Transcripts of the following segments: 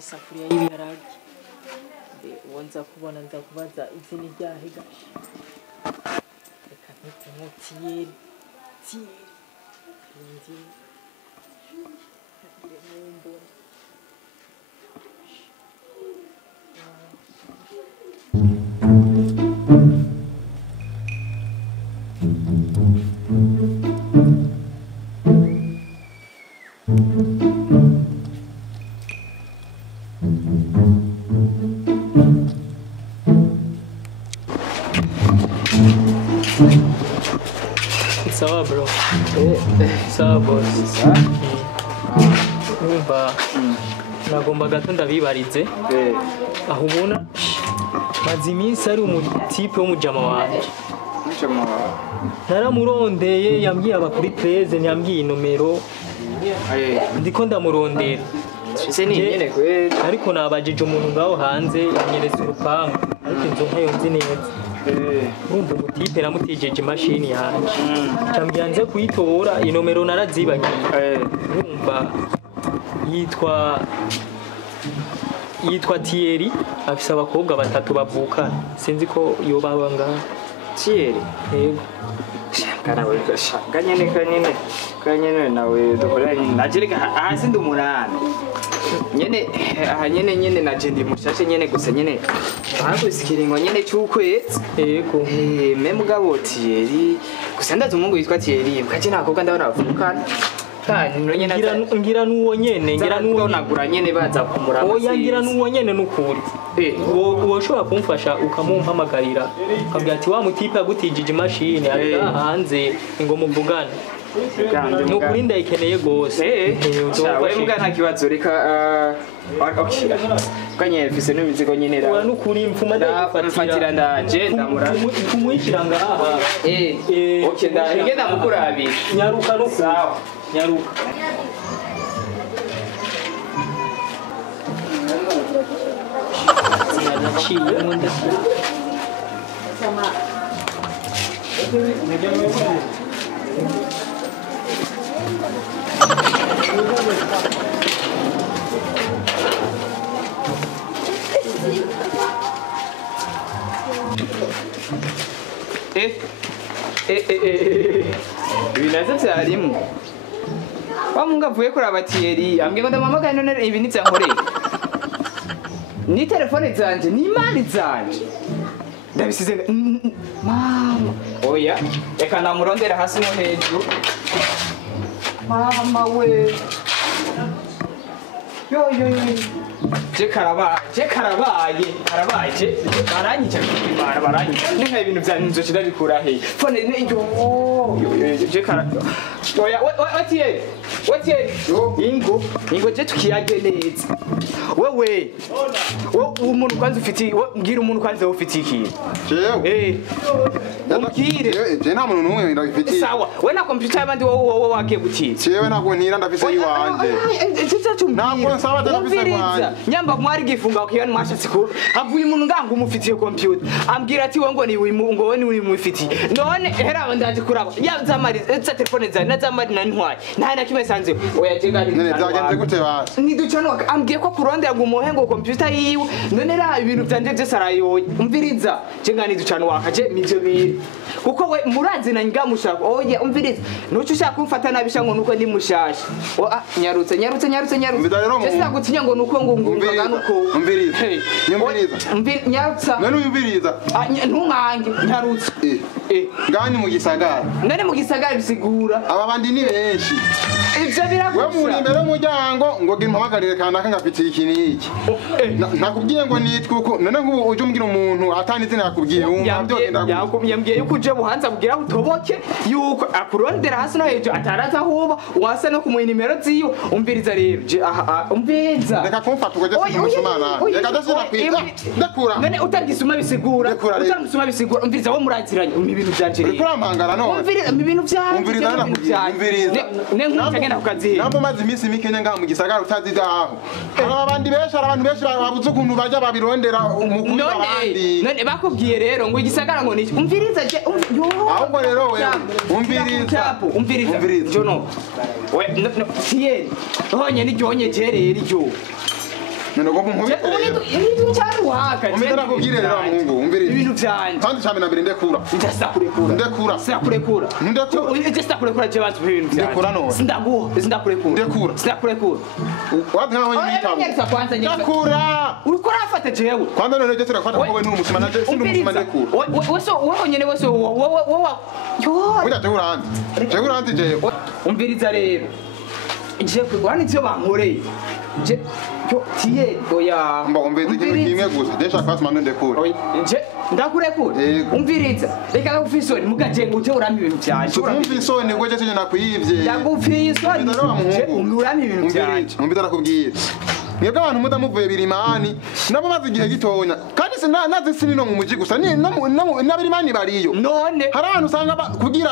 Isafuriya y'ibiharage wonza kubona ndakubaza izina ryahe gashi reka ntitemo tiyeri Sawa bro. Sawa boss. Umva. Nagomba gato ndabibarize. Aho ubona mazi iminsi ari umutipe w'umujama wanje. Mujama wawe. Naramurondeye yambwiye abakuri 13 ntiyambwiye inomero. Ndiko ndamurondera. Ese ni nyene kweli. Ariko nabajije umuntu ngaho hanze yanyereza urupangu. Ariko inzo nkayo nzi neza. Urumva umutipe namutijeje imashini yanje. Cyambwiye nze kuyitora inomero narazibagiye. Urumva yitwa Thierry afise abakobwa batatu bavukana. Sinzi ko yoba banga Thierry. Yego. Kana we kanyene nawe dukoranye najereka hasi ndumurana. Nyene aha nyene naje ndi mushashe nyene gusa nyene bagusikiringo nyene cyukwezi. Yego. Meme gabo Thierry gusa ndaza umungu yitwa Thierry kaje nakobwa ndabona bavukana. Ngira nuwo nyene ngira nuwo nagura nyene baza kumura. Oya ngira nuwo nyene nukuri. Woshobora kumfasha ukamumpamagarira ukabwira ati wa mutipe agutijije imashini ari hanze ngo muvugane. Nukuri ndayikeneye gose. Wewe mbwa nta kibazo reka wakishira. Kanye fise n'imizigo nyene ra. Nukuri mfuma ndafatira ndaje ndamura. Kumwishira ngaha. Okay ngenda mukurabira. Nyaruka no sawa. Nyaruka. Ciye munda. Sama. Binaza byarimo. Wamunga avuye kuraba Thierry ambye ngo ndamamagaye none ibi nitse nkoreye. Ni telefone zanje ni imari zanje. Ndabisize mama. Oya reka ndamurondera hasi no hejuru. Mama we. Yo. Je karabaye baranyica kwimara baranyica ninka ibintu bya ninzo kirabikura he fone ne yo je kara oya watie ingo je tukiyage neza wewe umuntu kwanza ufiti mbwira umuntu kwanza ufiti iki jewe umbwire je nta muntu numwe ndafiti sawa we na computer y'abandi wowe wake guti jewe nako ntira ndafise yiwanje nako nsaba ndafise wanje nyamba mwari gifunga ukiyani mwashatse ko havuye umuntu nganga umufitiye computer ambwira ati ngo ni ngo we ni uri mufiti none hera ndaje kuraba ya zamari za telefone za na zamari na ntwaye nta na kimwe sanze oya jegari none byagenze gute basi ni ducano ambwiye ko kurondera ngo umuhe ngo computer yiwe none ra ibintu byanje byose arayoye umviriza jengani ducano wakaje nivyo biri kuko we murazi na ngamushaka oya umviriza nuco ushaka kumfata nabisha ngo nuko ndi mushasha nyarutse ese gutinya ngo nuko ngo ngumvaga nuko umviriza nyarutsa none uyumviriza ntungange nyarutse ngani mu gisagara none mu gisagara bisigura aba bandi ni benshi ivyo we biragusha muri imbere y'umuryango ngo gira impamagarire kanaka ngafitiye iki n'iki nakubwiye ngo nitwe uko none nk'ubu uje umbwira umuntu atani izina yakubwiye wumva byogenda yambwiye yuko uje buhanza kugira utoboke yuko akurondera hasi no hejuru ataraza ahuba wasa no kumuha nimero ziwe umviriza rero umviriza reka kumfata uko jese umusumana reka dasina kwiga ndakura none utagisuma bisigura utagisuma bisigura umviriza wo muraziranye ibintu byanje rero kuramangara none umviriza ibintu byanje umviriza nakubwira ne nkutagenda kukazi nabo maze iminsi mikenya ngaha mu gisagara utaziza aho hari abantu benshi babuze ukuntu bajya babirondera umukuru abandi none bakubwiye rero ngo igisagara ngo niki umviriza je ahubwo rero wewe umviriza jono we tiye honye ni jonye jerera iryo none go munkubite ibintu cyaruhaka umvira kubwire rero mungu umviriza ibintu byanje kandi cyane nabire ndekura ndakurekura ndakurekura ndakurekura je bantu ibintu byanje ndekura none sindakurekura ndekura wadngaho yitabo ndekura uriko rafata jewe kwanda none je turakfata ko we n'umusima naje sindi umusima ndekura weso wowe nyene weso wowe uya jewe uranzi jewe umviriza rero je kwigwana ivyo bankoreye je tiye oya mba umviriza ikintu kimwe gusa je shaka kwasima ndekura je ndakurekura umviriza reka gufisoni mugajenga uje urami ibintu byanje umfisoni ngo je sinye nakwivye ndagufisoni urami ibintu byanje umviriza nakubwiye mwebwe abantu mudamuvuye birimani nabo maze igihe gitonya kandi nazi sinino mu muji gusa n'abirimani bariyo none hari abantu usanga kugira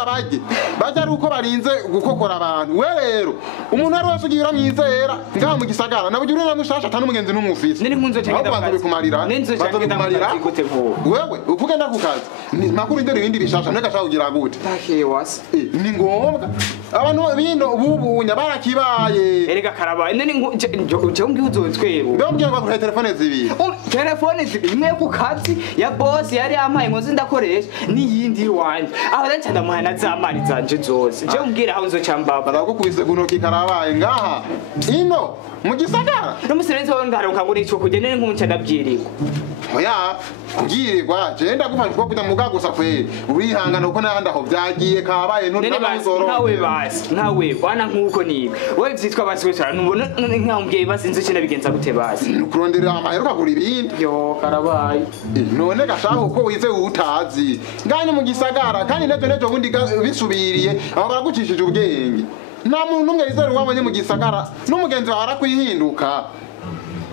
bajya ari uko barinze gukokora abantu we rero umuntu ari wese ugiye uramwizera ngaha mu gisagara nabugira uri namushasha atanu umugenzi n'umufisi nini nkunzo cyangwa banza bikumarira wewe ukugenda ku kazi ni makuru indero ibindi bishasha nteka shaka kugira gute takewasa ni ngombwa abantu bino ububunya barakibaye erega karabaye nini nje twero mbambye ngo kuri telefone zibiri telefone zibiri imwe ku kazi ya boss yari amaye ngo zindakoresha n'iyindi wanje aho ranje ndamuha na zamari zanje zose je umbwira aho nzocambaba baragukubise gunoki karabaye ngaha ino mu gisagara n'umusirenze wawe ngaronka ngo nico kugene nk'unca ndabyirirwa oya kugirirwa je ndagufasha ko kujya muga gusa kwe urihangana uko nahandi aho byagiye kabaye nkawe bana nkuko niwe wewe vyitwa basi wese nubona nkambwiye basi nzi cyo bigenza gute basi kurondera amahero kagura ibindi yo karabaye none gashaka uko wize utazi ngani mu gisagara kandi nejo bundi bisubiriye aho baragucishije ubwenge nta muntu numwe yizera wabonye mu gisagara n'umugenzi wawe arakwihinduka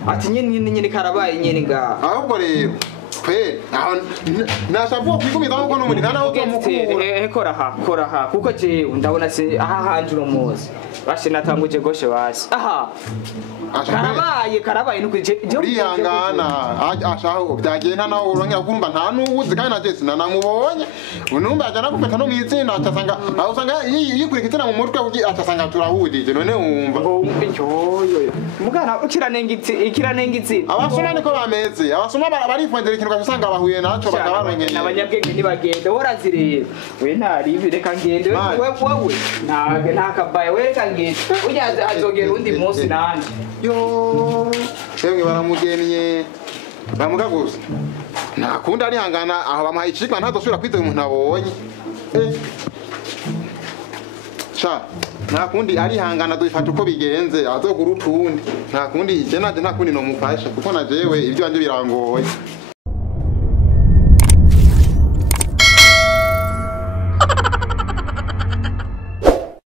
ati nyene karabaye nyene nga ahubwo rero kwe nashavuga kwigumiza nkuko n'umuri nana ukora ha kuko je ndabona se aha hanje uno munsi bashe natanguje goshe basi aha karabaye nuko je urihangana ashaho byagiye nta naho urongera kumva nta nubuzi kandi na Jesse nanamubonye unumba ajana gufata no mwitsinda atasanga aho usanga yikurikitana mu mutwe atasanga turahudije none wumva yoyo mugana ikiranengitsi abasoma niko bameze abasoma barifondera ikintu gasanga bahuye naco bakabaronke n'abanyabwenge nibagende worazirira we ntari reka ngende wewe nta kabaye we reka ngende ujya azogera undi munsi nanje yo yemwe baramugennye bamuga gusa nakunda arihangana aho bamuhaye icikwa ntazosubira kwitega umuntu abonye sha nakundi arihangana dufata uko bigenze azogura utundi nakundi je nanje nakundi no mufasha kuko najewe ibyo banje birangoye